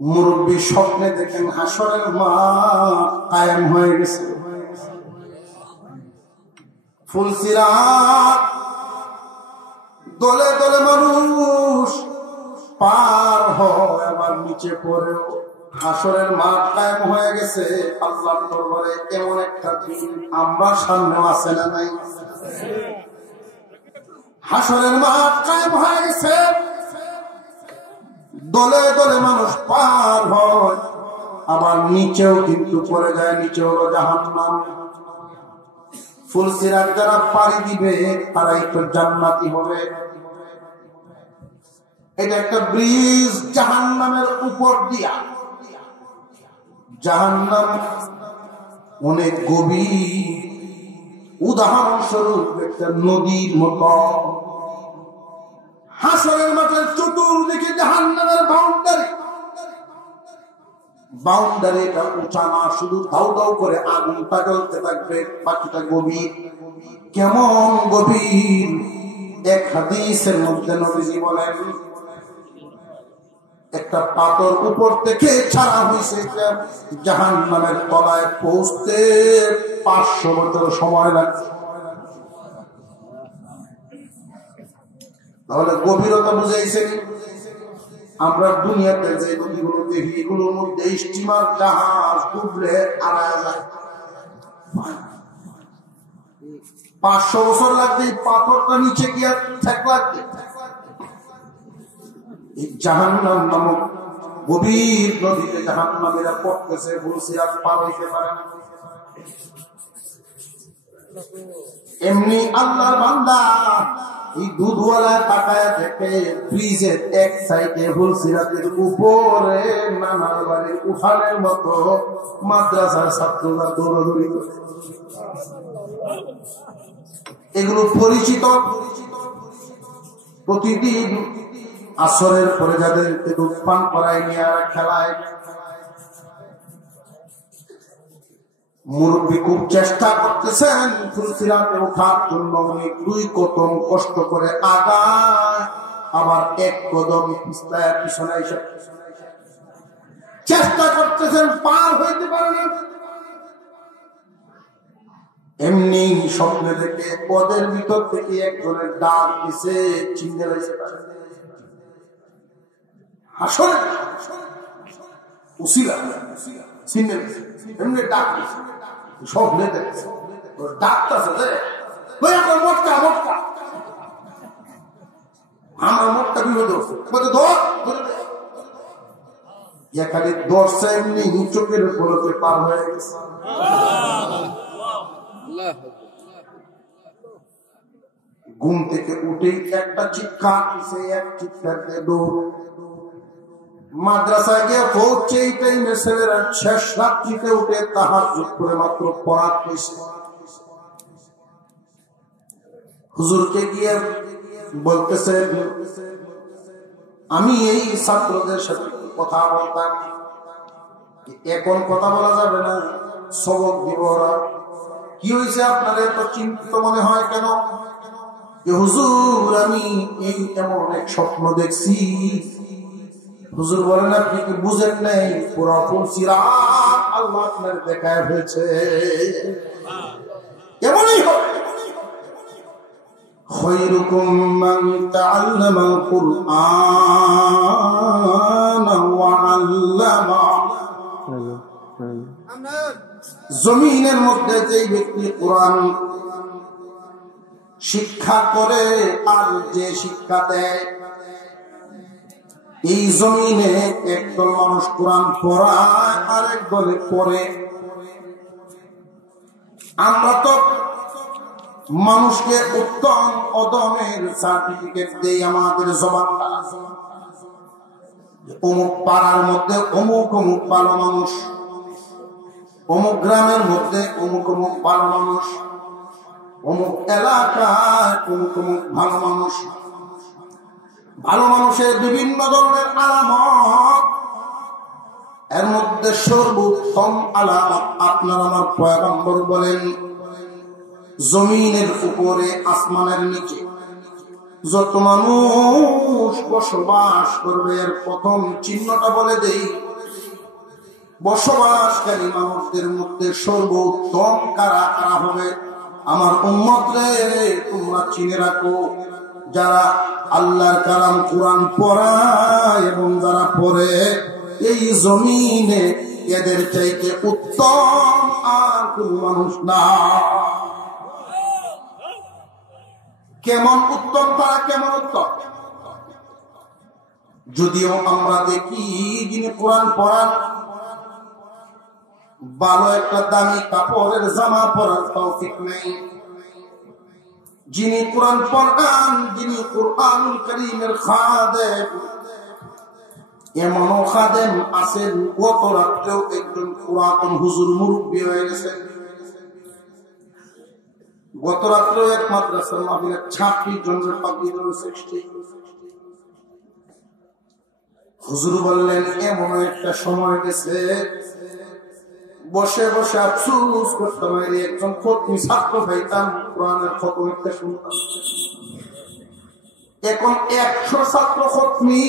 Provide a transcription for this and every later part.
মুরব্বী স্বপ্নে দেখেন হাসরের মাঠ কায়েম হয়ে গেছে, ফুলসিরাত দলে দলে মানুষ পার হয়, আবার নিচে পড়েও হাসরের মাঠ কায়েম হয়ে গেছে। আল্লাহর দরবারে এমন একটা দিন আমরা সামনে আছে না নাই? হাসরের মাঠ কায়েম হয়ে গেছে, দলে দলে মানুষ পার হয়, আবার নিচেও কিন্তু পড়ে যায়, নিচে হলো জাহান্নাম। ফুলসিরাত যারা পাড়ি দিবে তারাই তো জান্নাতি হবে। এটা একটা ব্রিজ জাহান্নামের উপর দিয়া। জাহান্নাম অনেক গভীর, উদাহরণস্বরূপ একটা নদীর মতো। হাসরের মাঠের চতুর্দিকে জাহান্নামের বাউন্ডারিটা উঁচা না, শুধু দাউ দাউ করে আগুনটা জ্বলতে থাকবে, বাকিটা গভীর। কেমন গভীর? এক হাদিসের মধ্যে নবীজি বলেন একটা পাথর উপর থেকে ছাড়া হয়েছে, জাহান্নামের তলায় পৌঁছতে 500 বছর সময় লাগবে। তাহলে গভীরতা বুঝাইছে। আমরা দুনিয়াতে যে নদীগুলো দেখি এগুলোর মধ্যে স্টিমার জাহাজ ডুবলে আড়ায় যায়, 500 বছর লাগবে পাথরটা নিচে গিয়ে ঠেক লাগবে। এই জাহান্নাম নামক গভীর নদীতে জাহান্নামীরা পড়তেছে, ফুলসিরাত পার হইতে পারে না। এমনি আল্লাহর বান্দা এই দুধওয়ালা তাকায় দেখে ব্রিজের এক সাইডে ফুলসিরাতের উপরে নানার বাড়ি উঠানের মতো মাদ্রাসার ছাত্ররা দৌড়াদৌড়ি করে। এগুলো পরিচিত। প্রতিদিন আসরের পরে যাদেরকে দুধ পান করায় নিয়ে আর খেলায়, মুরব্বী খুব চেষ্টা করতেছেন ফুলসিরাতে ওঠার জন্য। উনি 2 কদম কষ্ট করে আগায়, আবার 1 কদম পিছলায় পিছনে এসে চেষ্টা করতেছেন, পার হইতে পারে না। এমনি স্বপ্নে দেখে পদের ভিতর থেকে একজনের ডাক দিছে, চিনতে হয়েছে হাসরে উসিলা চিনতে হয়েছে, এমনি ডাক দিছে। স্বপ্নে দেখেছে ডাকতেছে যে মোটকা মোটকা, আমার মোটকা বিপদ খালি দর্শা এমনি চোখের উপরে পার হয়ে গেছে। ঘুম থেকে উঠে একটা চিৎকার দিছে, এক চিৎকার দিয়ে দৌড়। মাদ্রাসায় গিয়ে পৌঁছে এই টাইমে ছেলেরা শেষ রাত্রিতে উঠে তাহাজ্জুদ করে মাত্র পড়া হয়েছে। হুজুরকে গিয়ে বলতেছে, আমি এই ছাত্রদের সাথে কথা বলতাম, এখন কথা বলা যাবে না, সবক দিব ওরা। কি হয়েছে আপনার এত চিন্তিত মনে হয় কেন? হুজুর আমি এই এমন এক স্বপ্ন দেখছি। হুজুর বলেন আপনি কি বুঝেন নাই? পুরা ফুলসিরাত আল্লাহ আপনার দেখায় হয়েছে। এমনই হবে। খায়রুকুম মান তাআল্লামাল কুরআন ওয়া আল্লামা। জমিনের মধ্যে যে ব্যক্তি কোরআন শিক্ষা করে আর যে শিক্ষা দেয়, এই জমিনে একদল মানুষ কোরআন পড়ায় আর এক দলে পড়ে। আমরা তো মানুষকে উত্তম অদমের সার্টিফিকেট দেই আমাদের জবানটা। অমুক পাড়ার মধ্যে অমুক অমুক ভালো মানুষ, অমুক গ্রামের মধ্যে অমুক অমুক ভালো মানুষ, অমুক এলাকায় অমুক অমুক ভালো মানুষ। ভালো মানুষের বিভিন্ন ধরনের আলামত, এর মধ্যে সর্বোত্তম আলামত আপনার আমার পয়গম্বর বলেন, জমিনের উপরে আসমানের নিচে যত মানুষ বসবাস করবে এর প্রথম চিহ্নটা বলে দেই। বসবাসকারী মানুষদের মধ্যে সর্বোত্তম কারা কারা হবে? আমার উম্মত রে, তোমরা চিনে রাখো, যারা আল্লাহর কালাম কোরআন পড়ায় এবং যারা পড়ে এই জমিনে এদের চাইতে উত্তম আর কোন মানুষ না। কেমন উত্তম তারা, কেমন উত্তম? যদিও আমরা দেখি যিনি কোরআন পড়ান ভালো একটা দামি কাপড়ের জামা পরার তৌফিক নেই। যিনি কোরআন পড়ান, যিনি কোরআন কারীমের খাদেম, এমনও খাদেম আছেন গত রাত্রেও একজন পুরাতন হুজুর মুরব্বী হয়ে গেছেন। গত রাত্রেও এক মাদ্রাসার মাহফিলে 26 জনের পাবলিকের সৃষ্টি। হুজুর বললেন এমন একটা সময় গেছে বসে বসে আফসোস করতাম, একজন খতমি ছাত্র পাইতাম, কোরআনের খতম একটা শুনতাম। এখন 100 ছাত্র খতমি,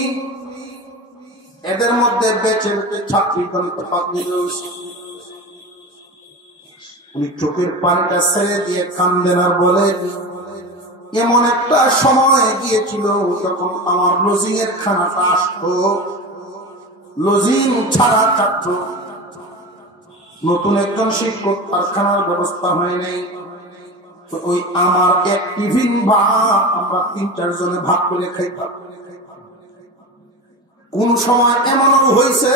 এদের মধ্যে বেঁচে বেঁচে 26 জন পাবলিক রয়েছে। উনি চোখের পানিটা ছেড়ে দিয়ে কান্দেন আর বলে, এমন একটা সময় গিয়েছিল যখন আমার লজিং এর খানাটা আসতো, লজিং ছাড়া থাকতো। নতুন একজন শিক্ষক, তার খানার ব্যবস্থা হয় নাই, তো ওই আমার এক টিফিন ভাত আমরা 3-4 জনে ভাগ করে খাইতাম। কোন সময় এমনও হয়েছে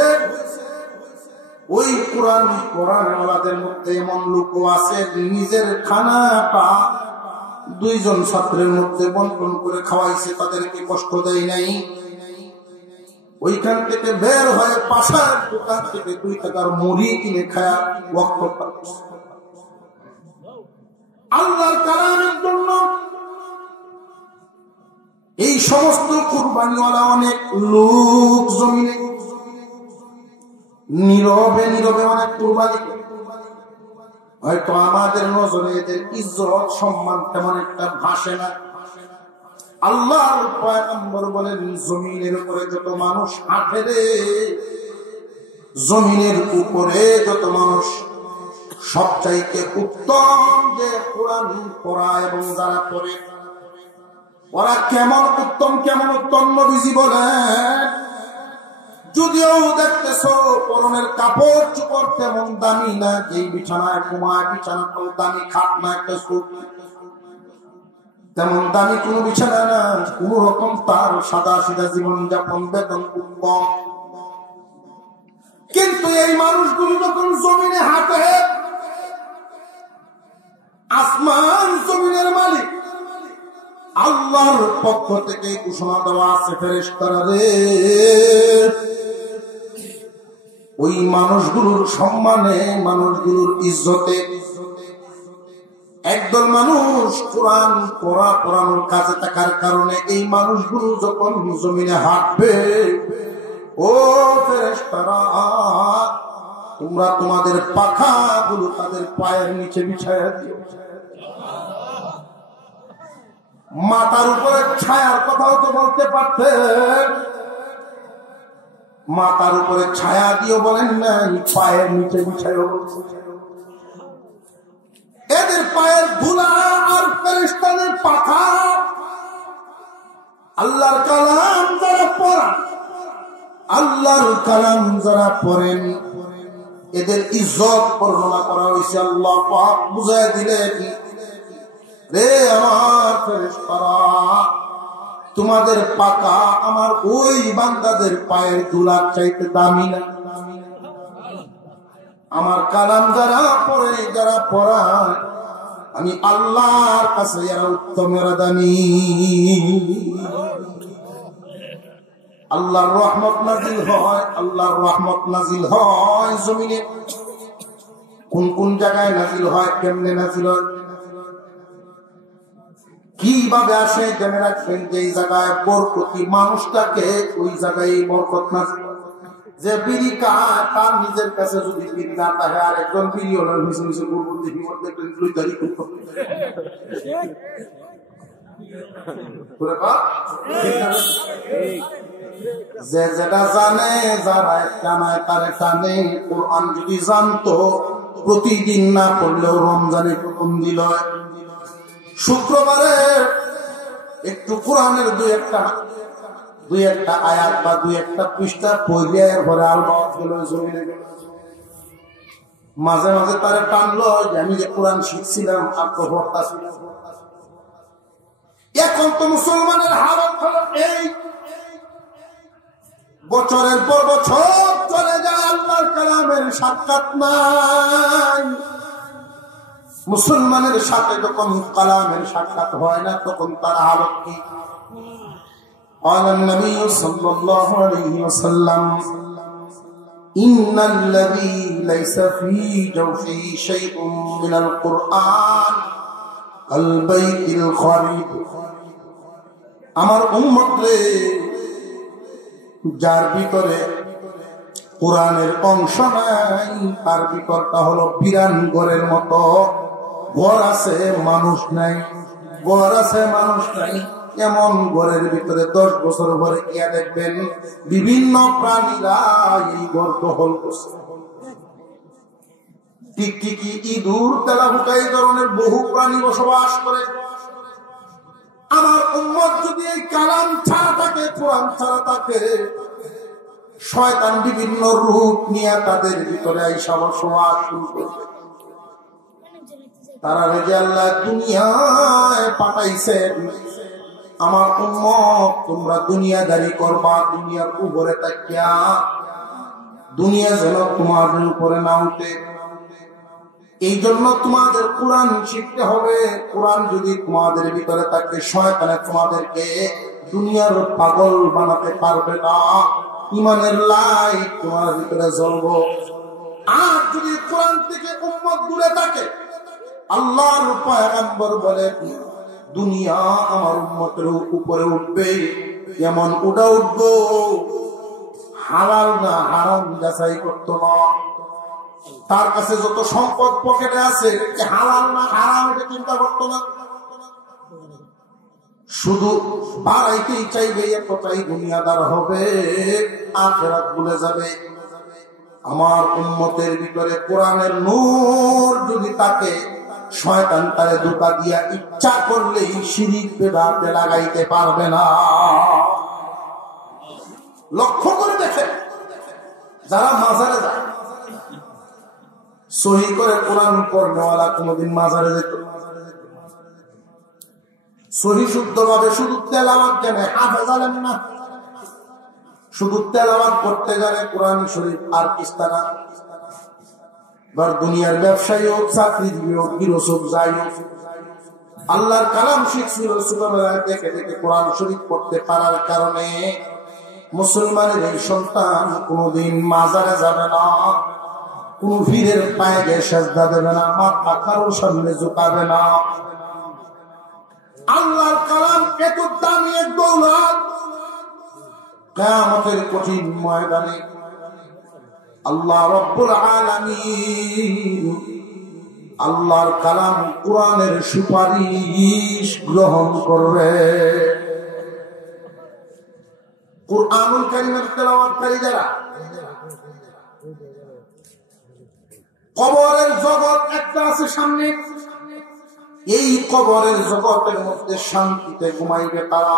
ওই কোরআন পড়ানোয়ালাদের মধ্যে এমন লোক আছে নিজের খানাটা 2 জন ছাত্রের মধ্যে বন্টন করে খাওয়াইছে, তাদেরকে কষ্ট দেয় নাই। ওইখান থেকে বের হয়ে পাশার দোকান থেকে 2 টাকার মুড়ি কিনে খায়া ওয়াক্ত পাচ্ছে। আল্লাহর কালামের জন্য এই সমস্ত কুরবানিওয়ালা অনেক লোক জমিনে নীরবে নীরবে অনেক কুরবানি। হয়তো আমাদের নজরে এদের ইজ্জত সম্মান তেমন একটা ভাসে না। আল্লাহর পয়গম্বর বলেন, জমিনের উপরে যত মানুষ হাঁটে রে, জমিনের উপরে যত মানুষ সবচাইতে উত্তম যে কোরআন পড়া এবং যারা পড়ে ওরা কেমন উত্তম, কেমন উত্তম নবীজি বলেন, যদিও দেখতেছো পরনের কাপড় চোপড় তেমন দামি না, যেই বিছানায় ঘুমায় বিছানাটাও দামি, খাট না একটা সুখ, তেমন দামি কোন বিছানা না, কোন রকম তার সাদা সিধা জীবন যাপন, বেতন খুব কম। কিন্তু এই মানুষগুলো যখন জমিনে হাঁটে, আসমান জমিনের মালিক আল্লাহর পক্ষ থেকে ঘোষণা দেওয়া আছে, ফেরেশতারা রে, ওই মানুষগুলোর সম্মানে, মানুষগুলোর ইজ্জতে একদল মানুষ কোরআন পড়ানোর কাজে থাকার কারণে এই মানুষগুলো যখন জমিনে হাঁটবে, ও ফেরেশতারা, তোমরা তোমাদের পাখাগুলো তাদের পায়ের নিচে বিছায়া দিও। মাথার উপরে ছায়ার কথাও তো বলতে পারতেন, মাথার উপরে ছায়া দিও বলেন নাই, পায়ের নিচে বিছায়ও। এদের পায়ের ধুলা আর ফেরেশতাদের পাখা আল্লাহর কালাম যারা পড়েন, আল্লাহর কালাম যারা পড়েন, এদের ইজ্জত বর্ণনা করা হয়েছে। আল্লাহ পাক বুঝায় দিলেন, রে আমার ফেরেশতারা, তোমাদের পাকা আমার ওই বান্দাদের পায়ের ধুলার চাইতে দামি না। আমার কালাম যারা পড়ে, যারা পড়ায়, আমি আল্লাহর কাছে এরা উত্তম, এরা দামি। আল্লাহর রহমত নাজিল হয়, আল্লাহর রহমত নাজিল হয় জমিনে। কোন কোন জায়গায় নাজিল হয়, কেমনে নাজিল হয়, কিভাবে আসে জেনে রাখবেন। যে জায়গায় বরকতি মানুষটাকে, ওই জায়গায় বরকত নাজিল। যে বিড়ি খায় তার নিজের কাছে যদি বিড়ি না থাকে, আর একজন বিড়ি হলেন মিশে মিশে যে যেটা জানে, যারা কানায় তারে টানে। কোরআন যদি জানতো প্রতিদিন না পড়লেও রমজানে প্রথম দিল, শুক্রবারে একটু কোরআনের দুই একটা আয়াত বা দুই একটা পৃষ্ঠা পড়লে এরপরে আলবাত গেল, জমিনে গেল। মাঝে মাঝে তারা টানলো যে আমি যে কোরআন শিখছিলাম আত্মহত্যা ছিলাম। এখন তো মুসলমানের হালত হলো এই, বছরের পর বছর চলে যায়, আল্লাহর কালামের সাক্ষাৎ নাই। মুসলমানের সাথে যখন কালামের সাক্ষাৎ হয় না, তখন তার হালত কি? قال النبي صلى الله عليه وسلم إن الذي ليس في جوفه شيء من القرآن كالبيت الخريب। আমার উম্মত রে, যার ভিতরে কোরআনের অংশ নাই, তার ভিতরটা হলো বিরান ঘরের মতো। ঘর আছে মানুষ নাই, ঘর আছে মানুষ নাই, এমন ঘরের ভিতরে 10 বছর পরে গিয়া দেখবেন বিভিন্ন প্রাণীরা এই ঘর দখল করছে। টিকটিকি, ইঁদুর, তেলাপোকা, এই ধরনের বহু প্রাণী বসবাস করে। আমার উম্মত যদি এই কালাম ছাড়া থাকে, কোরআন ছাড়া থাকে, শয়তান বিভিন্ন রূপ নিয়ে তাদের ভিতরে আইসা বসবাস শুরু করবে। তারা যে আল্লাহ দুনিয়ায় পাঠাইছেন, আমার উম্মত তোমরা দুনিয়াদারি করবা, দুনিয়ার উপরে তাকিয়া, দুনিয়া যেন তোমাদের উপরে না উঠে। এই জন্য তোমাদের কোরআন শিখতে হবে। কোরআন যদি তোমাদের ভিতরে থাকে, শয়তানে তোমাদেরকে দুনিয়ার পাগল বানাতে পারবে না। ঈমানের লাইট তোমার ভিতরে জ্বলবো। আর যদি কোরআন থেকে উম্মত দূরে থাকে, আল্লাহর পয়গম্বর বলে দুনিয়া আমার উম্মতের উপরে উঠবে, এমন উঠা উঠবো হালাল না হারাম যাচাই করতো না। তার কাছে যত সম্পদ পকেটে আছে, হালাল না হারাম এটা চিন্তা করতো না, শুধু বাড়াইতেই চাইবে, এতটাই দুনিয়াদার হবে, আখিরাত ভুলে যাবে। আমার উম্মতের ভিতরে কোরআনের নূর যদি থাকে, শয়তান তারে ধোঁকা দিয়া ইচ্ছা করলেই শিরিক বেদাতে লাগাইতে পারবে না। লক্ষ্য করে দেখেন, যারা মাজারে যায়, সহি করে কোরআন পড়নেওয়ালা কোনদিন মাজারে যেত? সহি শুদ্ধ ভাবে শুধু তেলাওয়াত জানে, হাফেজ আলেম না, শুধু তেলাওয়াত করতে জানে কোরআন শরীফ আর কিস্তানা। দুনিয়ার ব্যবসায়ী হোক, চাকরিজীবী হোক, গৃহস্থ যাই হোক, আল্লাহর কালাম শিখছিল, ছোটবেলায় দেখে দেখে কোরআন শরীফ পড়তে পারার কারণে মুসলমানের এই সন্তান কোনদিন মাজারে যাবে না, কোন পীরের পায়ে গিয়ে সেজদা দেবে না, মাথা কারোর সামনে ঝুঁকাবে না। আল্লাহর কালাম এত দামি এক দৌলত, কিয়ামতের কঠিন ময়দানে আল্লাহ রাব্বুল আলামিন আল্লাহর কালাম কোরআনের সুপারিশ গ্রহণ করবে। কুরআনুল কারীমের তেলাওয়াতকারী যারা, কবরের জগৎ একটা আছে সামনে, এই কবরের জগতের মধ্যে শান্তিতে ঘুমাইবে তারা।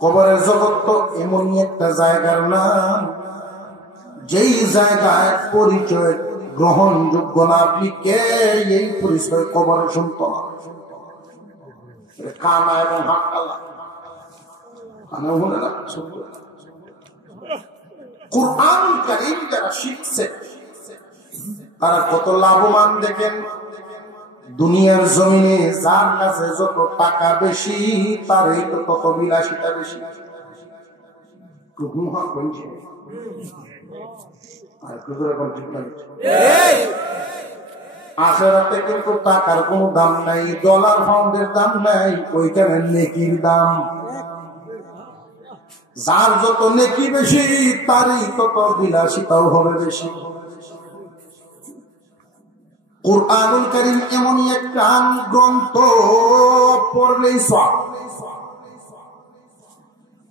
কবরের জগৎ তো এমনই একটা জায়গার নাম, যেই জায়গায় পরিচয় গ্রহণযোগ্য না, আপনি কে এই পরিচয় কবরে শুনত না। কানা এবং হাক্কালা কুরআনুল কারীম যারা শিখছে তারা কত লাভবান দেখেন। দুনিয়ার জমিনে যার কাছে যত টাকা বেশি, তারই তো তত বিলাসিতা বেশি। আখিরাতে কিন্তু টাকার কোনো দাম নাই, ডলার পাউন্ডের দাম নাই, ওইখানে নেকির দাম। যার যত নেকি বেশি, তারই তত বিলাসিতাও হবে বেশি। কুরআনুল কারীম এমনই একটা গ্রন্থ, পড়লেই সওয়াব।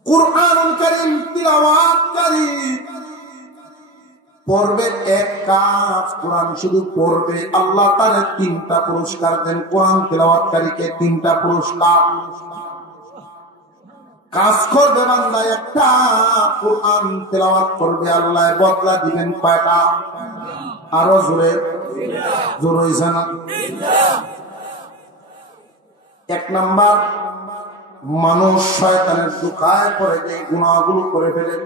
কুরআনুল কারীম তিলাওয়াতকারী পড়বে এক কাজ, কোরআন শুধু পড়বে, আল্লাহ তাআলা 3টা পুরস্কার দেন। কোরআন তিলাওয়াতকারীকে 3টা পুরস্কার। কাজ করবে বান্দা একটা, কোরআন তিলাওয়াত করবে, আল্লাহ বদলা দিবেন কয়টা? আরো জোরে জোরে হইছে না? 1 নাম্বার, মানুষ শয়তানের ধোঁকায় পড়ে যে গুনাহগুলো করে ফেলে,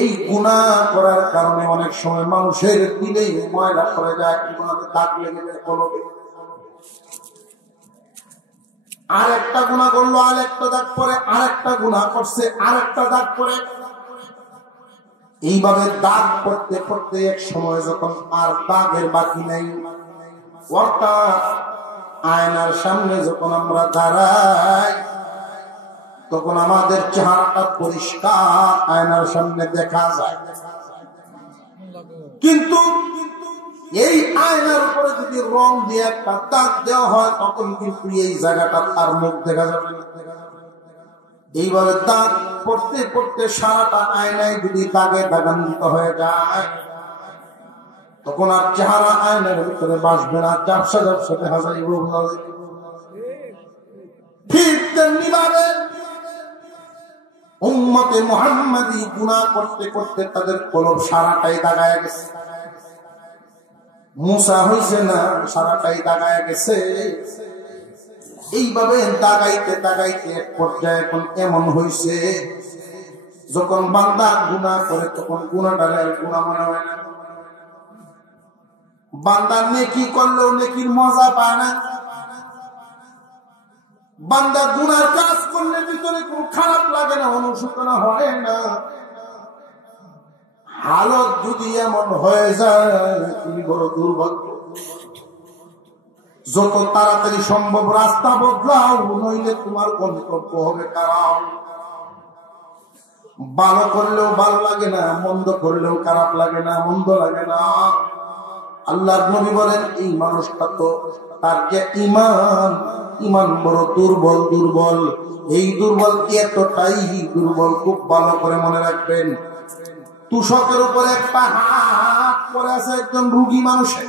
এই গুনাহ করার কারণে অনেক সময় মানুষের দিলে ময়লা পড়ে যায়, গুনাহে দাগ লেগে যায় কলবে। আর একটা গুনাহ করলো, আর একটা দাগ পড়ে, আর একটা গুনাহ করছে, আর একটা দাগ পড়ে। এইভাবে দাগ পড়তে পড়তে এক সময় যখন আর দাগের বাকি নেই, অর্থাৎ আয়নার সামনে যখন আমরা দাঁড়াই, তখন আমাদের চেহারাটা পরিষ্কার আয়নার সামনে দেখা যায়। কিন্তু এই আয়নার উপরে যদি রং দিয়ে একটা দাগ দেওয়া হয়, তখন কিন্তু এই জায়গাটা তার মুখ দেখা যাবে না। এইভাবে দাগ পড়তে পড়তে সারাটা আয়নায় যদি দাগে দাগান্বিত হয়ে যায়, তখন আর চেহারা আয়নার ভিতরে বাসবে না, ঝাপসা ঝাপসা দেখা যায়। ঠিক তেমনি ভাবে উম্মতে মুহাম্মাদি গুনাহ করতে করতে তাদের কলব সারাটাই দাগায় গেছে। মুসা হইছে না, সারাটাই দাগায় গেছে। এইভাবে দাগাইতে দাগাইতে এক পর্যায়ে এখন এমন হইছে, যখন বান্দা গুনাহ করে তখন গুনাহটারে আর গুনাহ মনে হয় না। বান্দা নেকি করলেও নেকির মজা পায় না। বান্দা গুনার কাজ করলে ভিতরে কোন খারাপ লাগে না, অনুশোচনা হয় না। হালত যদি এমন হয়ে যায়, তুমি বড় দুর্ভাগ্য। যত তাড়াতাড়ি সম্ভব রাস্তা বদলাও, নইলে তোমার গন্তব্য হবে কারাম। ভালো করলেও ভালো লাগে না, মন্দ করলেও খারাপ লাগে না, মন্দ লাগে না। আল্লাহর নবী বলেন, এই মানুষটা তো তার যে ইমান বড় দুর্বল দুর্বল। এই দুর্বল এতটাই দুর্বল, খুব ভালো করে মনে রাখবেন। তুষকের উপরে একটা হাত পরে আছে একজন রোগী মানুষের,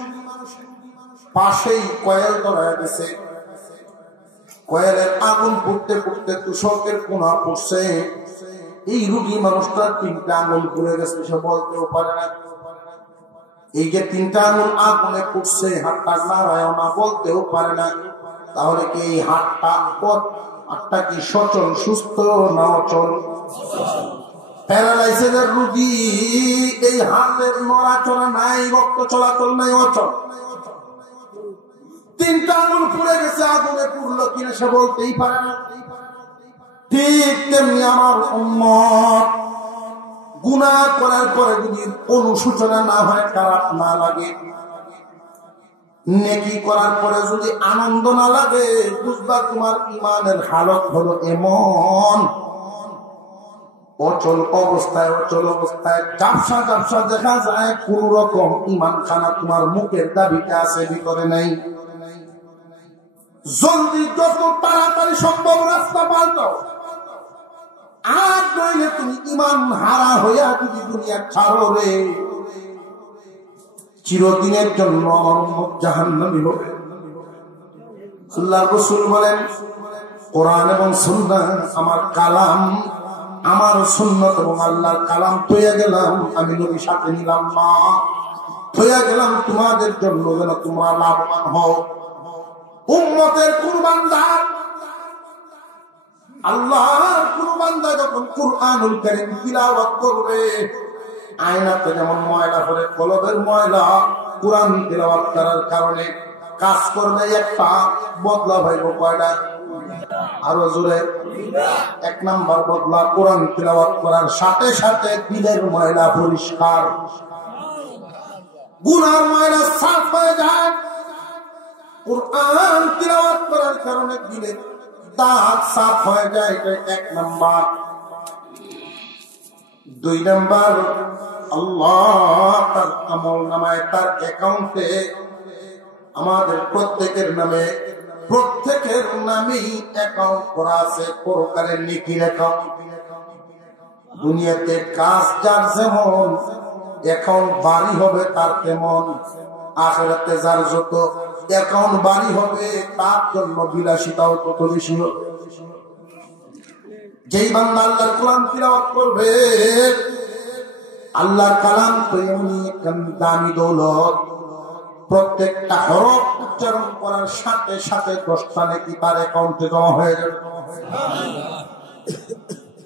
পাশেই কয়েল ধরা গেছে। কয়েলের আগুন ফুটতে ফুটতে তুষকের কোনা পড়ছে। এই রোগী মানুষটার 3টা আঙুল পুড়ে গেছে, সে বলতেও পারে না। এই যে 3টা আঙুল আগুনে পুড়ছে, হাতটা নাড়ায় না, বলতেও পারে না। তাহলে কি এই হাতটা কি সচল, সুস্থ না অচল? প্যারালাইসিসের রোগী, এই হাতের নড়াচড়া নাই, রক্ত চলাচল নাই, অচল। 3টা আঙুল পুড়ে গেছে, আগুনে পুড়লো কিনা সে বলতেই পারে না। ঠিক তেমনি আমার উম্মত গুনাহ করার পরে যদি অনুশোচনা না হয়, খারাপ না লাগে, নেকি করার পরে যদি আনন্দ না লাগে, বুঝবা তোমার ইমানের হালত হলো এমন, অচল অবস্থায় ঝাপসা ঝাপসা দেখা যায়। কোন রকম ইমান খানা তোমার মুখের দাবিতে আছে, ভিতরে নাই। জলদি যত তাড়াতাড়ি সম্ভব রাস্তা পাল্টাও, আর নইলে তুমি ইমান হারা হইয়া যদি দুনিয়া ছাড়ো রে, চিরদিনের জন্য আমার উম্মত জাহান্নামী হবে। আল্লাহর রাসূল বলেন, কোরআন এবং সুন্নাহ আমার কালাম, আমার সুন্নাত এবং আল্লাহর কালাম তৈয়া গেলাম, আমি নবী সাথে নিলাম না, তৈয়া গেলাম তোমাদের জন্য যেন তোমরা লাভবান হও। উম্মতের কোন বান্দা, আল্লাহর কোন বান্দা যখন কুরআনুল কারীম তিলাওয়াত করবে, আয়নাতে যেমন ময়লা পড়ে, কলবের ময়লা কুরআন তিলাওয়াত করার কারণে কাজ করবে একটা, বদলা পাইব কয়টা? আরো জোরে। 1 নাম্বার বদলা, কোরআন তিলাওয়াত করার সাথে সাথে দিলের ময়লা পরিষ্কার, গুনার ময়লা সাফ হয়ে যায়। কুরআন তিলাওয়াত করার কারণে দিলের দাগ সাফ হয়ে যায়, এটা 1 নাম্বার। 2 নাম্বার, আল্লাহ তার আমল নামায়, তার অ্যাকাউন্টে আমাদের প্রত্যেকের নামেই অ্যাকাউন্ট করা আছে, পরকালের নেকির অ্যাকাউন্ট। দুনিয়াতে কাজ যার যেমন অ্যাকাউন্ট বাড়ি হবে তার তেমন, আখিরাতে যার যত অ্যাকাউন্ট বাড়ি হবে তার জন্য বিলাসিতাও তত বেশি হবে। যেই বান্দা আল্লাহর কোরআন তিলাওয়াত করবে, আল্লাহর কালাম তো এমনি দামি দৌলত, প্রত্যেকটা হরফ উচ্চারণ করার সাথে সাথে 10টা নেকি তার অ্যাকাউন্টে জমা হয়ে যাবে।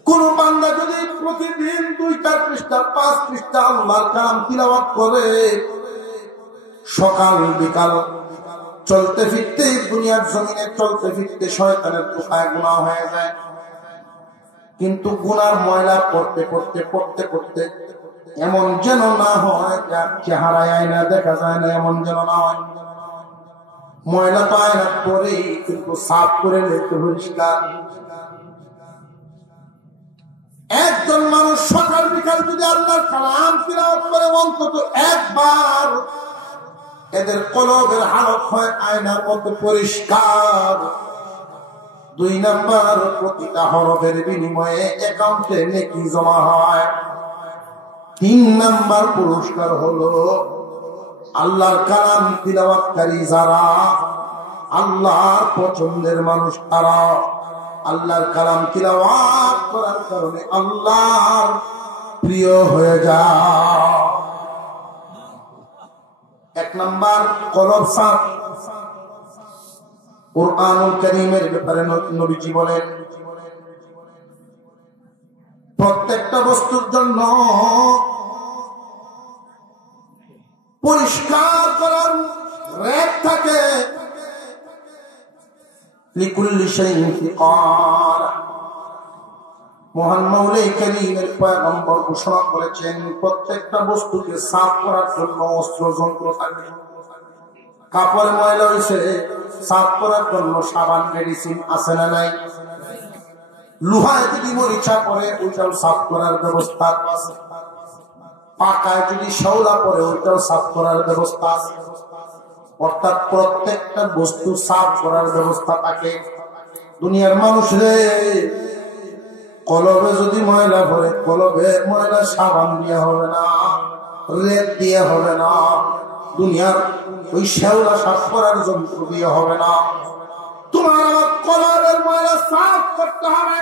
কোন বান্দা যদি প্রতিদিন 2-4 পৃষ্ঠা 5 পৃষ্ঠা আল্লাহর কালাম তিলাওয়াত করে, সকাল বিকাল চলতে ফিরতে, দুনিয়ার জমিনে চলতে ফিরতে শয়তানের টোকায় গুনাহ হয়ে যায়। কিন্তু গুনার ময়লা পড়তে পড়তে পড়তে পড়তে এমন যেন না হয় যার চেহারায় আয়না দেখা যায় না, এমন যেন না হয়। ময়লা তো আয়না পরেই, কিন্তু সাফ করে নিতে পরিষ্কার। একজন মানুষ সকাল বিকাল যদি আল্লাহর কালাম তিলাওয়াত করে অন্তত একবার, এদের কলবের হালত হয় আয়নার মতো পরিষ্কার। 2 নাম্বার, প্রতিটা হরফের বিনিময়ে অ্যাকাউন্টে নেকি জমা হয়। 3 নাম্বার পুরস্কার হলো আল্লাহর কালাম তিলাওয়াতকারী যারা আল্লাহর পছন্দের মানুষ, তারা আল্লাহর কালাম তিলাওয়াত করার কারণে আল্লাহর প্রিয় হয়ে যায়। 1 নাম্বার কলব সাফ। কুরআনুল কারীমের ব্যাপারে নবীজি বলেন, প্রত্যেকটা বস্তুর জন্য পরিষ্কার করার রেট থাকে। লিকুল্লি শাইইন ফিকার। মহান মাওলাই কারীমের পয়গম্বর ঘোষণা করেছেন, প্রত্যেকটা বস্তুকে সাফ করার জন্য অস্ত্র যন্ত্র থাকে। কাপড় ময়লা হয়েছে, সাফ করার জন্য সাবান মেডিসিন আছে না নাই? লোহায় যদি মরিচা পরে ওইটাও সাফ করার ব্যবস্থা আছে। পাকায় যদি শেওলা পরে ওইটাও সাফ করার ব্যবস্থা আছে। অর্থাৎ প্রত্যেকটা বস্তু সাফ করার ব্যবস্থা থাকে। দুনিয়ার মানুষরে কলবে যদি ময়লা পরে, কলবে ময়লা সাবান দিয়ে হবে না, রেত দিয়ে হবে না, দুনিয়ার ওই শেওলা সাফ করার যন্ত্র দিয়ে হবে না। তোমার আমার কলবের ময়লা সাফ করতে হবে।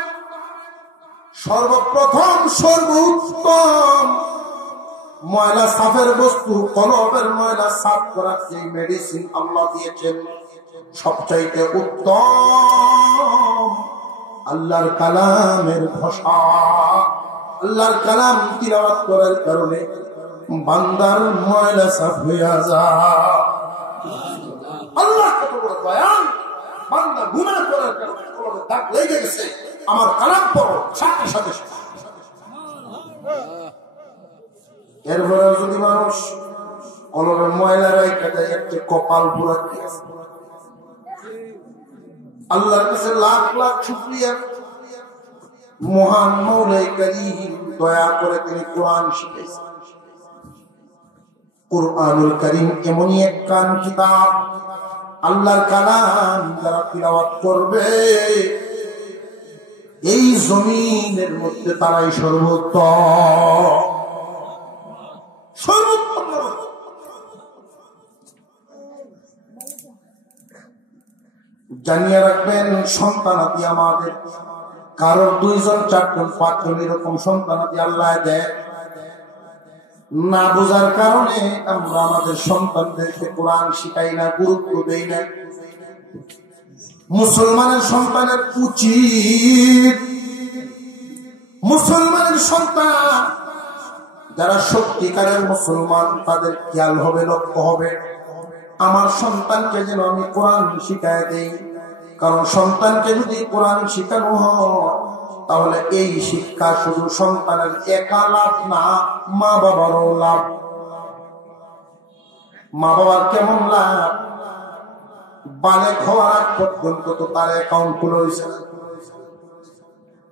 সর্বপ্রথম সর্বোত্তম ময়লা সাফের বস্তু কলবের ময়লা সাফ করার যে মেডিসিন আল্লাহ দিয়েছেন, সবচাইতে উত্তম আল্লাহর কালামের ভাষা। আল্লাহর কালাম তিলাওয়াত করার কারণে বান্দার ময়লা সাফ হয়ে যায়। আল্লাহ কত বড় বয়ান! বান্দা গুনাহ করার কারণে কলবে দাগ লেগে গেছে, আমার কালাম পড়ো, সাথে সাথে। এরপরে যদি মানুষ কলবের ময়লা রেখে দেয়, একটা কপাল পুরা কি আছে। আল্লাহর কাছে লাখ লাখ শুকরিয়া, মহান মাওলাই কারীম দয়া করে তিনি কোরআন শিখাইছেন। কুরআনুল কারীম এমনই এক কান কিতাব, আল্লাহর কালাম যারা তিলাওয়াত করবে এই জমিনের মধ্যে তারাই সর্বোত্তম। জানিয়ে রাখবেন, সন্তানাদি আমাদের কারোর 2 জন 4 জন 5 জন এরকম সন্তানাদি আল্লাহ দেয়। না বোঝার কারণে আমরা আমাদের সন্তানদেরকে কোরআন শিখাই না, গুরুত্ব দেই না। মুসলমানের সন্তানের উচিত, মুসলমানের সন্তান যারা সত্যিকারের মুসলমান তাদের খেয়াল হবে, লক্ষ্য হবে, আমার সন্তানকে যেন আমি কোরআন শিখাই দেই। কারণ সন্তানকে যদি কোরআন শিখানো হয় তাহলে এই শিক্ষা শুধু সন্তানের একা লাভ না, মা বাবারও লাভ। মা বাবার কেমন লাভ? বালেক হওয়ার আগ পর্যন্ত তো তার অ্যাকাউন্ট খুলে হয়েছে,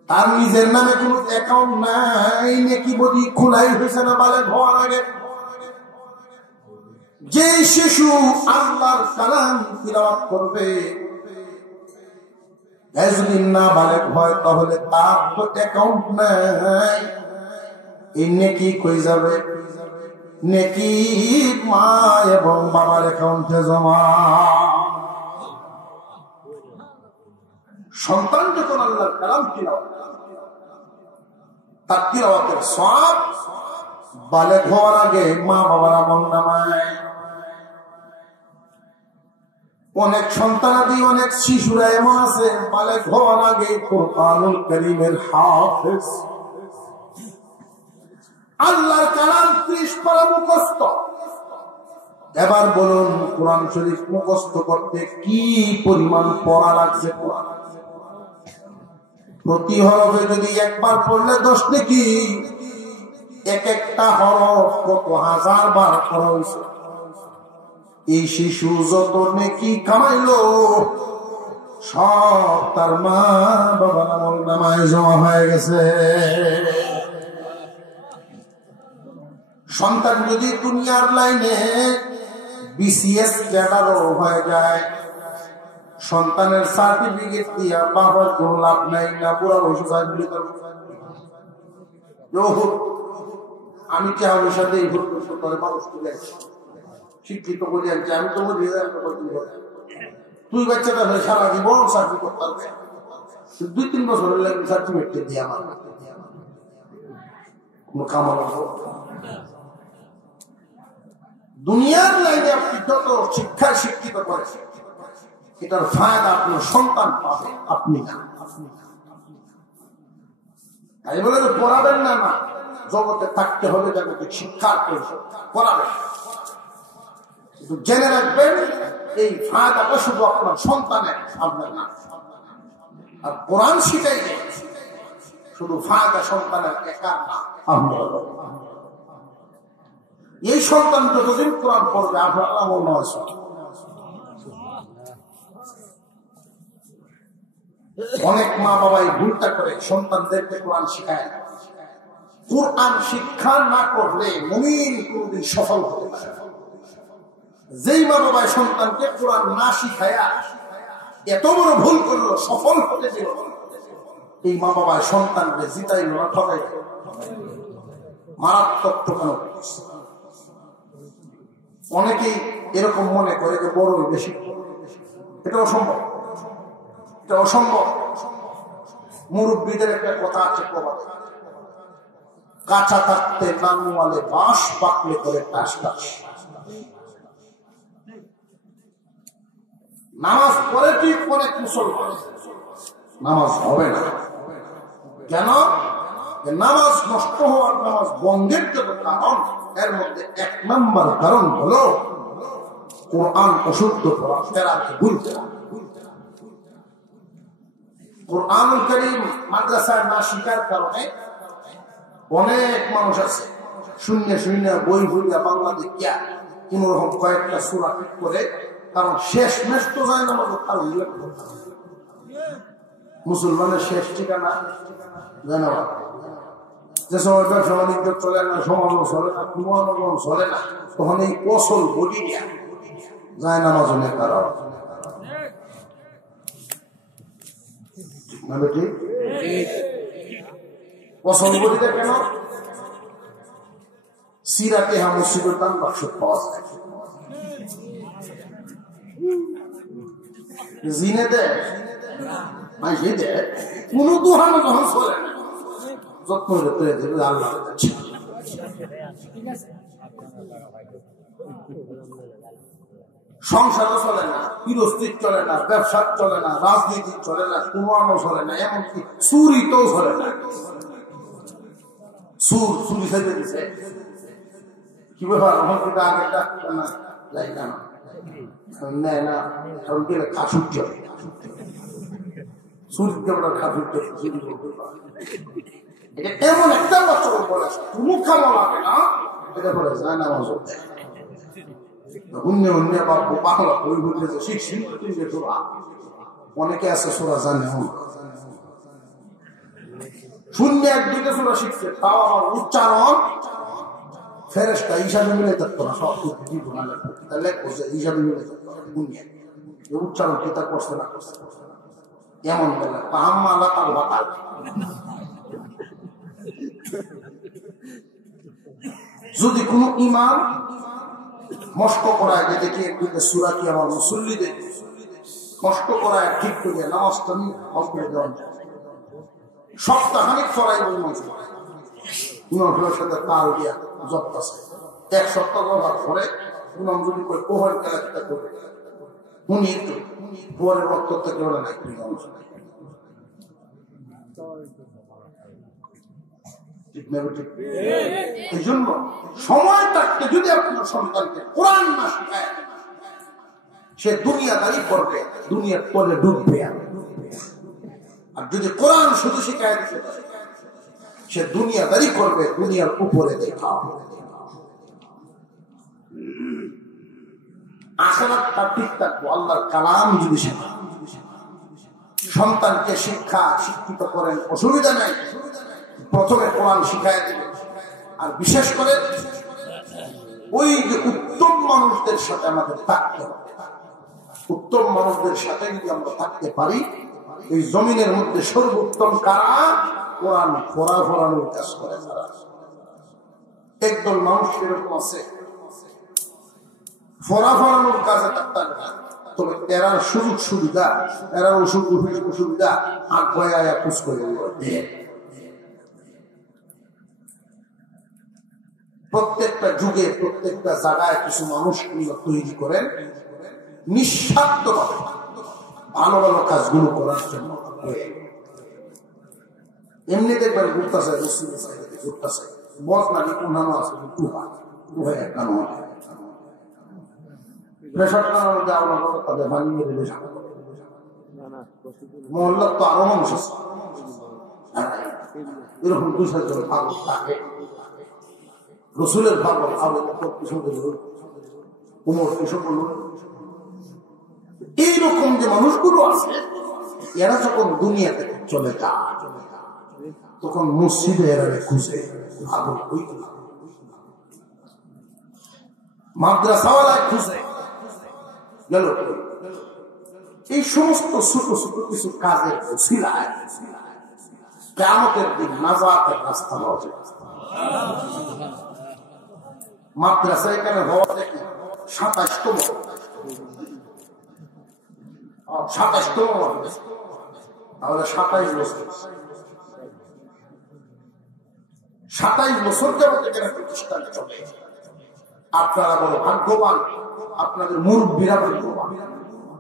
তার নিজের নামে কোন অ্যাকাউন্ট নাই, নাকি বদি খোলাই হয়েছে না বালেক হওয়ার আগে। যে শিশু আল্লাহর কালাম তিলাওয়াত করবে যদি না বালেক হয় তাহলে তার তো অ্যাকাউন্ট নাই, এই নেকি কই যাবে? নেকি মা এবং বাবার অ্যাকাউন্টে জমা। সন্তান যখন আল্লাহর কালাম তিলাওয়াত তার তিলাওয়াতের সওয়াব বালেক হওয়ার আগে মা বাবার আমলনামায়। অনেক সন্তানাদি অনেক শিশুরা এমন আছে বালেক হওয়ার আগে কোরআনুল কারীমের হাফেজ, আল্লাহর কালাম 30 পারা মুখস্থ। এবার বলুন কোরআন শরীফ মুখস্থ করতে কি পরিমাণ পড়া লাগছে? প্রতি হরফে যদি একবার পড়লে 10 নেকি, এক একটা হরফ কত হাজার বার পড়া হয়েছে। এই শিশু যত নেকি কামাইলো সব তার মা বাবার আমলনামায় জমা হয়ে গেছে। সন্তান যদি দুনিয়ার লাইনে বিসিএস ক্যাডারও হয়ে যায়, সন্তানের সার্টিফিকেট দিয়া বাবার কোন লাভ নাই, না পুরা বসে আমি কি আমার সাথে এই মানুষ তুলে শিক্ষিত করে আনছি, আমি তো তুই বাচ্চাটা হয়ে সারা জীবন চাকরি করতে পারবে, 2-3 বছর সার্টিফিকেট দিয়ে আমার কোন কামাল। দুনিয়ার লাইনে আপনি যত শিক্ষায় শিক্ষিত করেছেন এটার ফায়দা আপনার সন্তান পাবে, আপনি না। তাই বলে তো পড়াবেন না, না জগতে থাকতে হবে, জগতে শিক্ষা পড়াবেন। কিন্তু জেনে রাখবেন এই ফায়দাটা শুধু আপনার সন্তানের, আপনার না। আর কোরআন শিখাই শুধু ফায়দা সন্তানের একার না, আপনার। এই সন্তান যতদিন কোরআন পড়বে আপনার আমল নয়। অনেক মা বাবাই ভুলটা করে সন্তানদেরকে কোরআন শিখায়। কোরআন শিক্ষা না করলে মুমিন কোনদিন সফল হতে পারে না। যেই মা বাবাই সন্তানকে কোরআন না শিখায়া এত বড় ভুল করলো, সফল হতে দিল, এই মা বাবাই সন্তানকে জিতাইল না, ঠকাইল, মারাত্মক ঠকানো। অনেকেই এরকম মনে করে যে বড় বেশি, এটা অসম্ভব, এটা অসম্ভব। মুরব্বীদের একটা কথা আছে, কাঁচা থাকতে নানুয়ালে বাঁশ, পাকলে করে টাস টাস। নামাজ পড়ে ঠিক অনেক মুসলমান, নামাজ হবে না। কেন? নামাজ নষ্ট হওয়ার, নামাজ বন্ধের যত কারণ, এর মধ্যে 1 নম্বর কারণ হলো কোরআন অশুদ্ধ করা, তেলাওয়াত ভুল করা। কোরআনুল কারীম মাদ্রাসায় না শিখার কারণে অনেক মানুষ আছে শূন্য শূন্য বই বইয়া বাংলা দেখিয়া কোন রকম কয়েকটা সূরা ঠিক করে, কারণ শেষ মেশ তো যায় না। মুসলমানের শেষ ঠিকানা জানা, যে সময় ব্যবসা বাণিজ্য চলে না, সমাজ চলে না, কুমারগণ চলে না, তখন এই কৌশল বলি যায় না মাজনের কারণ। ঠিক কৌশল বলিতে কেন? সিরাতে মসজিদের দাম বাক্স পাওয়া যায়, জিনে দেয়, কোন দুহানো যখন চলে না, যত্ন দেবে আল্লাহ। সংসার চলে না, গৃহস্থিক চলে না, ব্যবসা চলে না, রাজনীতি চলে না, কুমানো চলে না, এমনকি চুরিতেও চলে না। চুরি খেতে দিছে কি ব্যাপার? আমার কিন্তু আগেটা না যাই না, নেয় না, কারণ কি কাশুর চলে, চুরিতে ওরা কাশুর চলে। এমন একটা বছর বলে কোনো খাওয়া লাগে না, এটা বলে যায় না আমার অনেকে আছে সোরা জানে, শূন্য 1-2টা সোরা শিখছে, তাও আমার উচ্চারণ ফেরেশতা হিসাবে মিলে থাকতো না, সব কিছু তাহলে হিসাবে মিলে থাকতো দুনিয়া উচ্চারণ কিতা করছে না করছে এমন বলে পাহাম্মা আল্লাহ তাল বাতাল। যদি কোন ইমাম মস্ক করায় যে দেখি একদিকে সূরা কি আমার মুসল্লিদের কষ্ট করায় ঠিক করে নামাজটা হল করে দেওয়া যায় সপ্তাহখানিক ফরাই বললাম ইমামের সাথে তাল দিয়া জপতাছে এক সপ্তাহ হওয়ার পরে ইমাম যদি করে কোহর খেলাটা করে উনি একটু পরের রক্ত থেকে ওরা নাই এই জন্য সময় থাকতে যদি আপনার সন্তানকে কোরআন না শেখায় সে দুনিয়াদারি করবে, দুনিয়ার পরে ডুববে। আর যদি কোরআন শুধু শিখায় দিতে পারে সে দুনিয়াদারি করবে, দুনিয়ার উপরে দেখা আখিরাতটা ঠিক থাকবো। আল্লাহর কালাম যদি শেখা সন্তানকে শিক্ষিত করেন অসুবিধা নাই, প্রথমে কোরআন শিখায় দেবে। আর বিশেষ করে ওই যে উত্তম মানুষদের সাথে আমাদের থাকতে হবে, উত্তম মানুষদের সাথে যদি আমরা থাকতে পারি এই জমিনের মধ্যে সর্বোত্তম কারা কোরআন ফরানোর কাজ করে তারা। একদল মানুষ এরকম আছে ফরানোর কাজে থাকতে না, তবে এরার সুযোগ সুবিধা এরা অসুবিধা আগে পুষ করে দেয়। প্রত্যেকটা যুগে প্রত্যেকটা জায়গায় কিছু মানুষ তৈরি করেন নিঃস্বার্থভাবে ভালো ভালো কাজগুলো করার জন্য। এমনি দেখবেন ঘুরতেছে ঘুরতেছে বস নাকি উন্নানো আছে কেন প্রেশার টানানো দেওয়া না করে তাদের ভাঙিয়ে দিলে মহল্লার তো আরো মানুষ আছে এরকম 200 জন পাগল থাকে। রসুলের পাগল আরো উমর কিশোর এইরকম যে মানুষগুলো আছে এরা যখন দুনিয়া থেকে চলে যায় তখন মসজিদে এরা খুঁজে আদর মাদ্রাসাওয়ালায় খুঁজে গেল। এই সমস্ত ছোট ছোট কিছু কাজের ওসিলায় কিয়ামতের দিন নাজাতের রাস্তা হওয়া যায়। মাদ্রাসা এখানে হওয়া দেখি 27তম 27তম তাহলে 27 বছর 27 বছর যাবত এখানে প্রতিষ্ঠান চলে। আপনারা বড় ভাগ্যবান, আপনাদের মুরব্বীরা ভাগ্যবান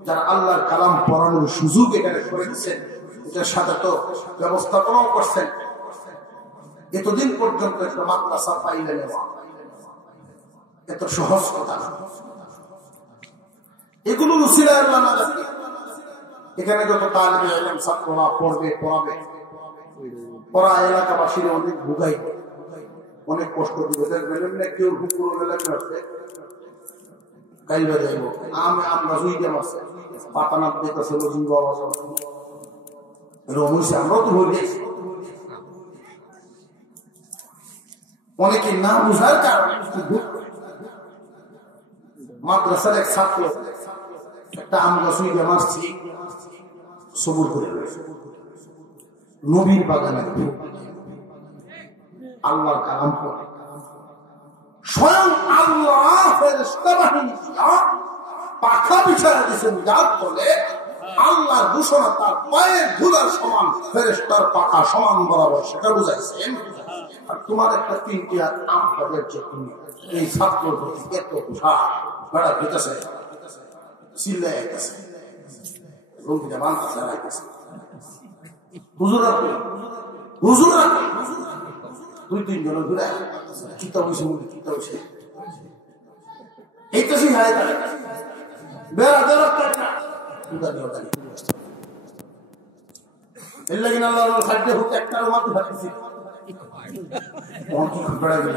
যারা আল্লাহর কালাম পড়ানোর সুযোগ এখানে করে দিচ্ছেন, এটার সাথে তো ব্যবস্থাপনাও করছেন। এতদিন পর্যন্ত একটা মাদ্রাসা পাইলে নেওয়া এত সহজ কথা না। এগুলো উসিলায় আল্লাহ না জানি এখানে যত তালিবে ইলম ছাত্ররা পড়বে পড়াবে পড়া এলাকাবাসীর অনেক ভুগাই অনেক কষ্ট দিবে। দেখবেন না কেউ হুকুর এলাকা আছে কাইবা যাইব আমরা জুইতে মাসে পাতানাত দিতেছে লজিং বাবা রমুইছে আমরা তো হয়ে গেছি। অনেকে না বুঝার কারণে মাদ্রাসার এক ছাত্র একটা আমরা সুইতে মারছি সবুর করে নবীর বাগানে আল্লাহর কালাম পড়ে স্বয়ং আল্লাহ ফেরেশতা বাহিনী পাখা বিছায়া দিয়েছেন যার ফলে আল্লাহর ঘোষণা তার পায়ের ধুলার সমান ফেরেশতার পাখা সমান বরাবর সেটা বুঝাইছেন। আর তোমার একটা 3টি হাত আম কাজের যে তুমি এই ছাত্র এত উৎসাহ বেড়া পেতেছে চিল্লাই গেছে রোগীটা বানতেছে রাখতেছে হুজুরা হুজুরা 2-3 জন ঘুরে কিতা হইছে কিতা হইছে এইটা সে হায় তারে বেড়া দেওয়ার কাটা কুদা দেওয়া তারে এর লাগি না আল্লাহর সাথে হুক একটার মাঝে থাকতেছি কি বেড়া গেল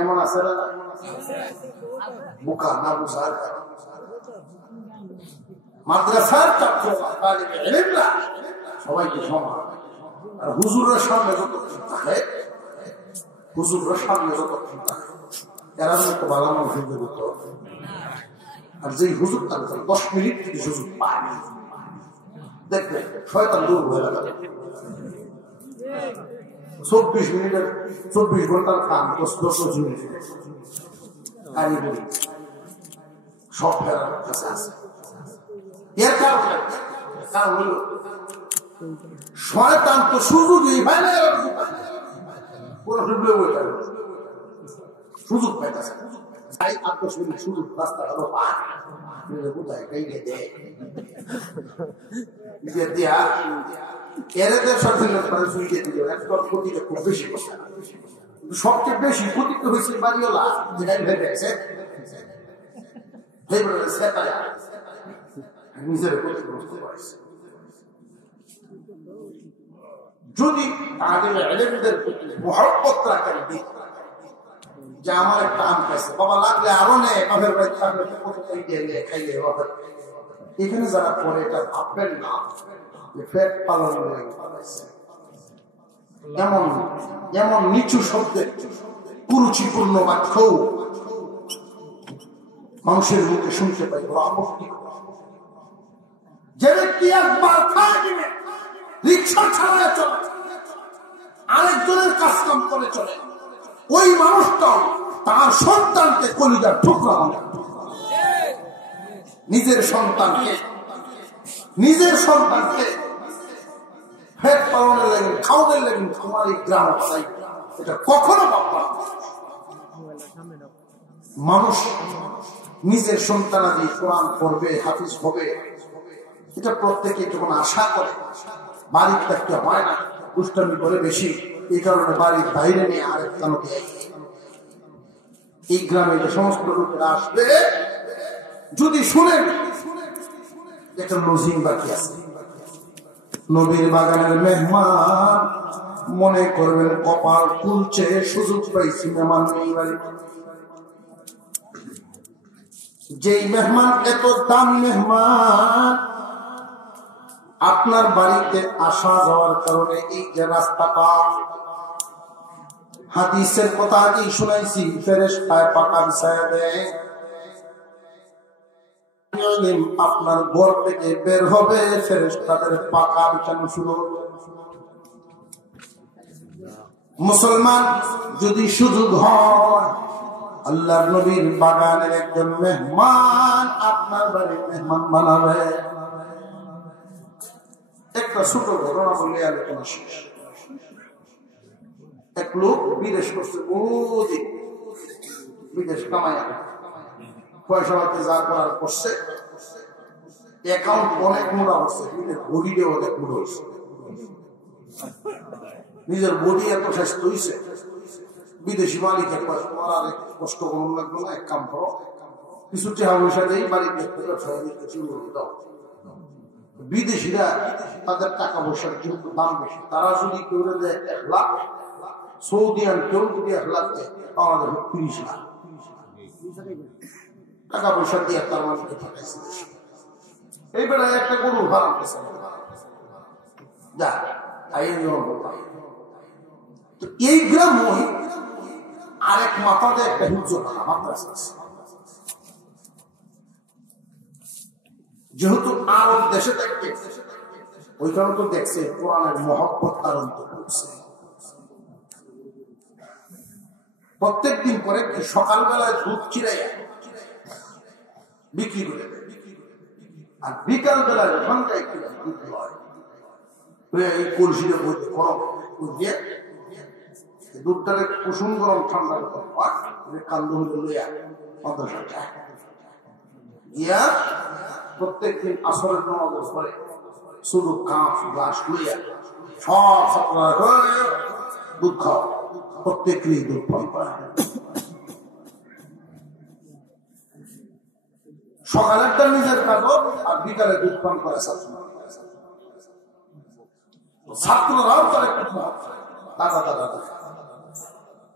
এমন আছে বোকা না বুঝার মাদ্রাসার ছাত্র তালিবে ইলমরা সবাইকে সমান। আর হুজুরের সামনে যতক্ষণ থাকে, হুজুরের সামনে যতক্ষণ থাকে, এরা একটা ভালো মানুষ হিন্দু করতে হবে। আর যেই হুজুর থাকে 10 মিনিট থেকে সুযোগ পায়, দেখবে শয়তান দূর হয়ে যাবে। 24 মিনিটের 24 ঘন্টার কাম 10 মিনিট সব ফেরার কাছে আছে। এর কারণ হলো শয়তান তো সুযোগই হয় না, সুযোগ পাইতেছে। তাই 8-10 মিনিট সুযোগ রাস্তা হলো পায় কোথায় কাইলে দেয় দিয়া এদের সাথে খুব বেশি সবচেয়ে বেশি ক্ষতি হয়েছে বাড়িওয়ালা যে গাড়ি ভেবে আছে নিজের ক্ষতিগ্রস্ত করেছে। যদি তাদের এলেমদের প্রতি মহব্বত রাখেন যে আমার একটা আম খাইছে, বাবা লাগলে আরো নেই, বাপের বাড়ি থাকলে খাইলে বাপের। এখানে যারা পরে এটা ভাববেন না যে পেট পালন এমন এমন নিচু শব্দে কুরুচিপূর্ণ বাক্য মানুষের মুখে শুনতে পাই, বড় আপত্তি। যে ব্যক্তি একবার খায় দিবে, রিক্সা ছাড়ায় চলে, আরেকজনের কাজ কাম করে চলে, ওই মানুষটাও তার সন্তানকে কলিজার টুকরা হবে। নিজের সন্তানকে পেট পালনের লাগে, খাওয়ানোর লাগে তোমার এই গ্রাম চাই, এটা কখনো ভাববা। মানুষ নিজের সন্তানাদি কোরআন পড়বে, হাফিজ হবে, এটা প্রত্যেকে যখন আশা করে, বাড়ির থাকতে হয় না, দুষ্টামি করে বেশি, এই কারণে বাড়ির বাইরে নিয়ে আরেক কানকে এই গ্রামে যে সমস্ত লোকেরা আসবে, যদি শুনেন একটা লজিং বাকি আছে, নবীর বাগানের মেহমান, মনে করবেন কপাল খুলছে, সুযোগ পাইছি মেহমান নেই বাড়ি। যেই মেহমান এত দামি মেহমান, আপনার বাড়িতে আসা যাওয়ার কারণে এই যে রাস্তাটা, হাদিসের কথা আগেই শুনাইছি, ফেরেশতায় পাকা বিছায়া দেয়, আপনার ঘর থেকে বের হবে, ফেরেশতাদের পাকা বিছানো শুরু হবে। মুসলমান যদি সুযোগ হয়, আল্লাহর নবীর বাগানের একজন মেহমান আপনার বাড়ির মেহমান বানাবে। একটা ছোট ঘটনা বলে আলোচনা শেষ। এক লোক বিদেশ করছে, বহুদিন বিদেশ কামাইয়া পয়সা পাতি যা করার করছে, অ্যাকাউন্ট অনেক মোড়া হচ্ছে, বডিও অনেক মোড়া হয়েছে, নিজের বডি এত স্বাস্থ্য হয়েছে, বিদেশি মালিকের তোমার আর কষ্ট করুন লাগবে না, এক কাম করো, কিছু টাকা পয়সা দেই, বাড়িতে শুরু করে দাও। বিদেশিরা তাদের টাকা পয়সার যেহেতু দাম বেশি, তারা যদি কেউ দেয় 1 লাখ, সৌদি আন কেউ যদি 1 লাখ দেয়, আমাদের 30 লাখ টাকা পয়সা দিয়ে তার মালিককে পাঠাইছে। এই বেলায় একটা গরু ভাড়া পেয়েছে, যা এই গ্রাম আরেক মাথাতে একটা মাদ্রাসা আছে। যেহেতু আরব দেশে থাকবে, ওইখানে তো দেখছে কোরআনের মহব্বত আরম্ভ করছে। প্রত্যেক দিন পরে সকালবেলায় দুধ চিরাইয়া বিক্রি করে দেয়, আর বিকাল বেলায় ঘন্টায় দুধ হয়, এই কলসিটা বইতে গরম দিয়ে দুধটাকে কুসুম গরম ঠান্ডা কান্দ হইলে লইয়া মাদ্রাসা যায় গিয়া প্রত্যেক দিন আসরের নামাজ পড়ে, শুধু কাঁচ গ্লাস লইয়া সব ছাত্ররা দুধ খাওয়া, প্রত্যেকেরই দুধ পান করা। সকালেরটা নিজের কাজ, আর বিকালে দুধ পান করে ছাত্ররাও তার একটু দাদা দাদা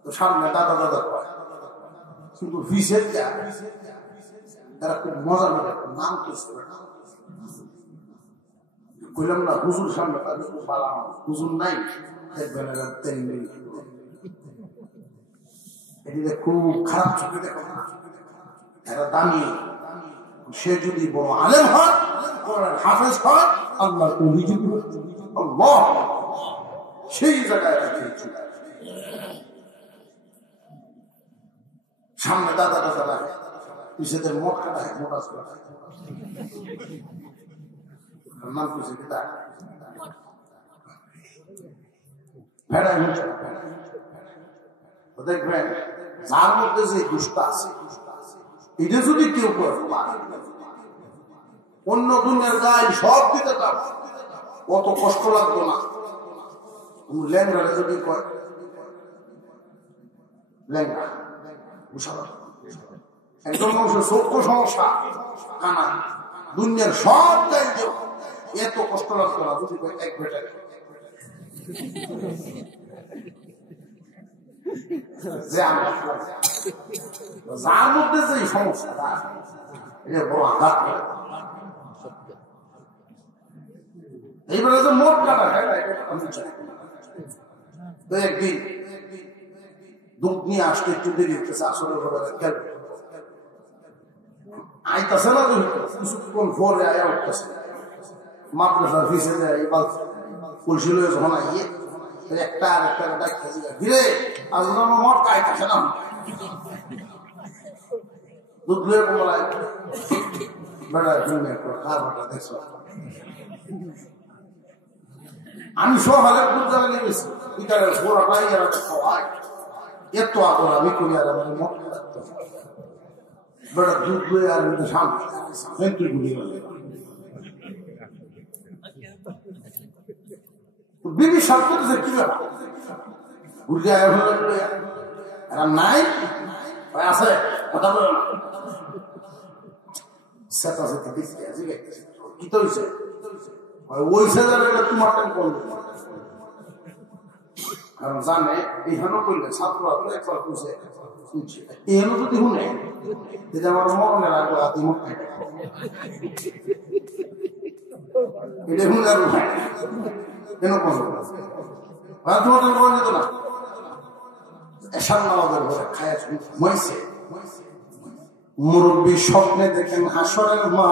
তো সামনে দাদা দাদা করে, কিন্তু ভিসের তারা খুব মজা করে নাম তো কইলাম না হুজুর সামনে হুজুর নাই এটা খুব খারাপ চোখে দেখো না, এটা দামি। সে যদি বড় আলেম হয়, হাফেজ হয়, আল্লাহর ওলি যদি আল্লাহ সেই জায়গায় রাখে। সামনে দাদা দাদা রাখে, পিছেদের মোট কাটা হয়, মোটা নাম পিছিয়ে কিতা ভেড়া হচ্ছে। দেখবেন যার মধ্যে যে দুষ্ট আছে, এটা যদি কেউ করে অন্য দুনিয়ার গায়ে সব দিতে পারবে, অত কষ্ট লাগতো না। ল্যাংড়া যদি কয় ল্যাংড়া, একজন মানুষের চক্ষু সমস্যা কানা, দুনিয়ার সব গায়ে দেব, এত কষ্ট লাগতো না যদি এক বেটা। যার মধ্যে যে সমস্যা, এটা বড় আঘাত করে। এইবারে যে মোট কাটা একদিন দুধ নিয়ে আসতে একটু দেরি হতেছে, আসলে আইতাছে না, কিছুক্ষণ ভোরে আয়া উঠতেছে মাদ্রাসার ফিসে যায়, কলসি লয়ে যখন আইয়ে একটা আর একটা ডাকতেছে, ধীরে আসলে মোট আইতাছে না, দুধ লয়ে কমলায় বেড়া কার বেটা দেখছো। আমি সকালে দুধ জ্বালা নিয়ে গেছি, বিকালের ঘোরাটাই আর খাওয়াই, এত আদর আমি করি, আর আমার মত বেড়া দুধ লয়ে আর সামনে গুলি বিবি সব করতেছে কি ঘুরে নাই আছে কথা বলে না, সেটা সেটা কি তো হয়েছে ওই সাজার তোমার টাইম করবে, কারণ জানে এইখানে করলে ছাত্ররা একবার বুঝে এখানে যদি শুনে যেটা আমার মরণের আগে হাতি মুখ খাই এটা শুনে আর উঠায় কেন করবো তোমাদের মনে যেত না। এসার নামাজের ঘরে খায় মইছে, মুরব্বী স্বপ্নে দেখেন হাসরের মা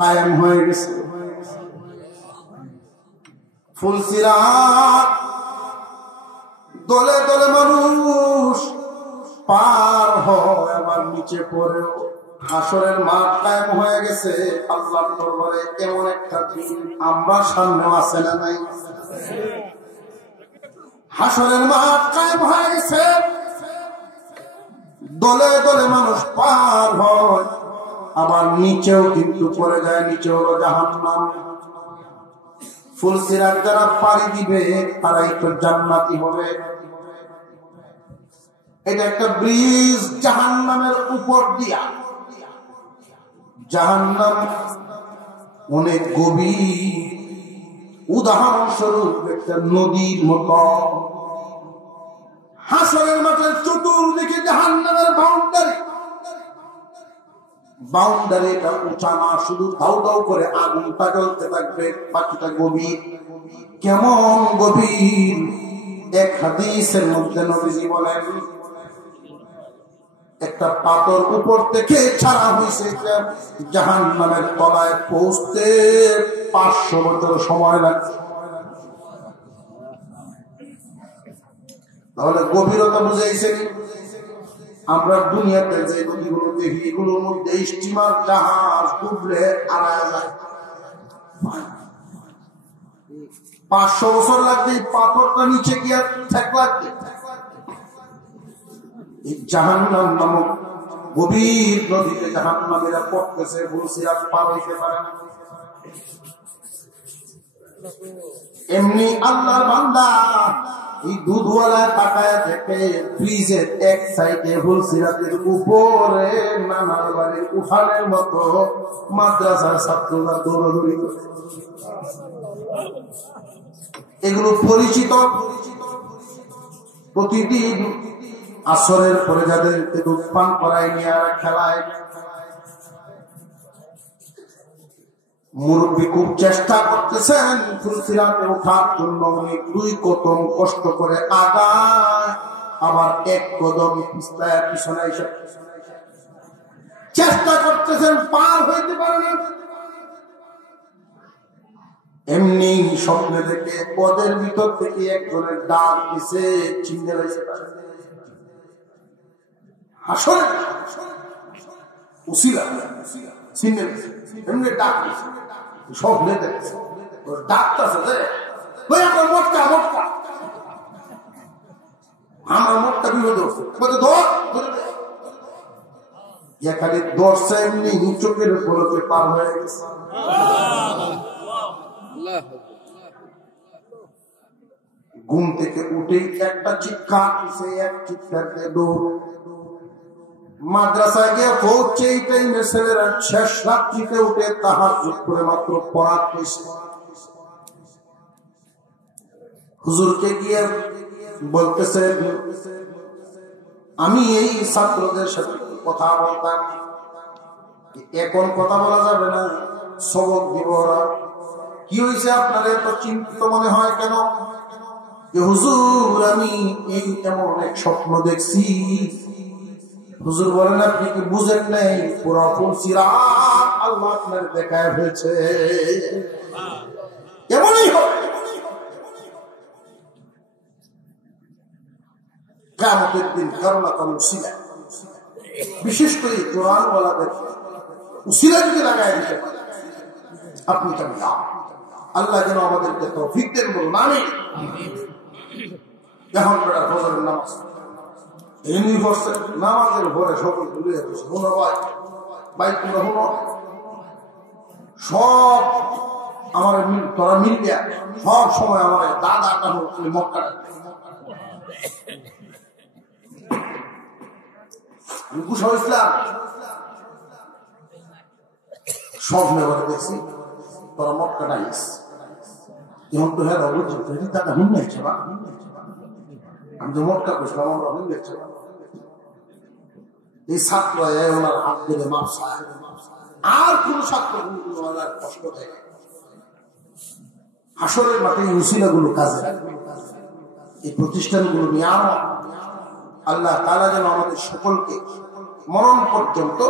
কায়েম হয়ে গেছে, ফুলসিরাত দলে দলে মানুষ পার হয়, আবার নিচে পড়েও হাসরের মাঠ কায়েম হয়ে গেছে। আল্লাহর দরবারে এমন একটা দিন আমরা সামনে আছে না নাই? হাসরের মাঠ কায়েম হয়ে গেছে, দলে দলে মানুষ পার হয়, আবার নিচেও কিন্তু পড়ে যায়, নিচে হলো জাহান্নাম। ফুলসিরাত যারা পাড়ি দিবে তারাই তো জান্নাতি হবে। এটা একটা ব্রিজ জাহান্নামের উপর দিয়া, জাহান্নাম অনেক গভীর, উদাহরণস্বরূপ একটা নদীর মতো। হাসরের মাঠের চতুর্দিকে জাহান্নামের বাউন্ডারিটা উঁচা না, শুধু ধাউ ধাউ করে আগুনটা জ্বলতে থাকবে, বাকিটা গভীর। কেমন গভীর? এক হাদিসের মধ্যে নবীজি বলেন একটা পাথর উপর থেকে ছাড়া হয়েছে, জাহান্নামের তলায় পৌঁছতে 500 বছর সময় লাগছে। তাহলে গভীরতা বুঝাইছে। আমরা দুনিয়াতে যে নদীগুলো দেখি, এগুলোর মধ্যে স্টিমার জাহাজ ডুবলে আড়ায় যায়, 500 বছর লাগবে পাথরটা নিচে গিয়ে ঠেক লাগবে। জাহান্নাম নামক গভীর নদীতে জাহান্নামীরা পড়তেছে, বলছি আর পার হইতে পারে না। এমনি আল্লাহর বান্দা এই দুধওয়ালা তাকায় দেখে ব্রিজের এক সাইডে ফুলসিরাতের উপরে নানার বাড়ি উঠানের মতো মাদ্রাসার ছাত্ররা দৌড়াদৌড়ি করে। এগুলো পরিচিত। প্রতিদিন আসরের পরে যাদেরকে দুধ পান করায় নিয়ে আর খেলায়, মুরব্বী খুব চেষ্টা করতেছেন ফুলসিরাতে ওঠার জন্য, উনি 2 কদম কষ্ট করে আগায়, আবার 1 কদম পিছলায় পিছনে এসে চেষ্টা করতেছেন, পার হইতে পারে না। এমনি স্বপ্নে দেখে ওদের ভিতর থেকে একজনের ডাক দিছে, চিনতে লাগছে আসলে উসিলা চিনতে লাগছে, এমনি ডাক দিছে স্বপ্নে দেখছে ডাকতেছে যে ওই আমার মটকা মটকা, আমার মটকা বিপদ হচ্ছে, খালি দর্শা এমনি চোখের পলকে পার হয়ে গেছে। ঘুম থেকে উঠে একটা চিৎকার দিছে, এক চিৎকার দিয়ে দৌড়। মাদ্রাসায় গিয়ে পৌঁছে এই টাইমে ছেলেরা শেষ রাত্রিতে উঠে তাহাজ্জুদ করে মাত্র পড়াত পেয়েছে। হুজুরকে গিয়ে বলতেছে, আমি এই ছাত্রদের সাথে কথা বলতাম, এখন কথা বলা যাবে না, সবক দিব ওরা। কি হয়েছে আপনাদের তো চিন্তিত মনে হয় কেন? হুজুর আমি এই এমন এক স্বপ্ন দেখছি। হুজুর বলেন, আপনি কি বুঝেন নাই? পুরা ফুলসিরাত আল্লাহ আপনার দেখায় হয়েছে, এমনই হবে। কিয়ামতের দিন কারণা কারণ উসিলা, বিশেষ করে কোরআন ওয়ালাদের উসিলা যদি লাগায় দিতে পারে আপনি কেমন। আল্লাহ যেন আমাদেরকে তৌফিক দেন, বলুন আমিন। এখন ফজরের নামাজ নামাজের ভরে সকল ভুলে যাচ্ছে, শুনো ভাই ভাই তোমরা শুনো, সব আমার তোরা মিলবে সব সময় আমার দাদা তুমি মক্কা ইসলাম সব নেবার দেখছি তোরা মক্কা ডাইস এখন তো হ্যাঁ বলছি দাদা মিল যাচ্ছে বা আমি তো মক্কা করছিলাম, আমরা মিল যাচ্ছে। এই ছাত্র ওনার হাত ধরে মাপসা, আর কোন ছাত্র কষ্ট দেয়। হাসরের মাঠে এই উসিলাগুলো কাজে লাগবে, এই প্রতিষ্ঠানগুলো নিয়ে আল্লাহ তাআলা যেন আমাদের সকলকে মরণ পর্যন্ত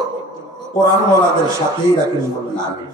কোরআন ওয়ালাদের সাথেই রাখেন, বলেন আমিন।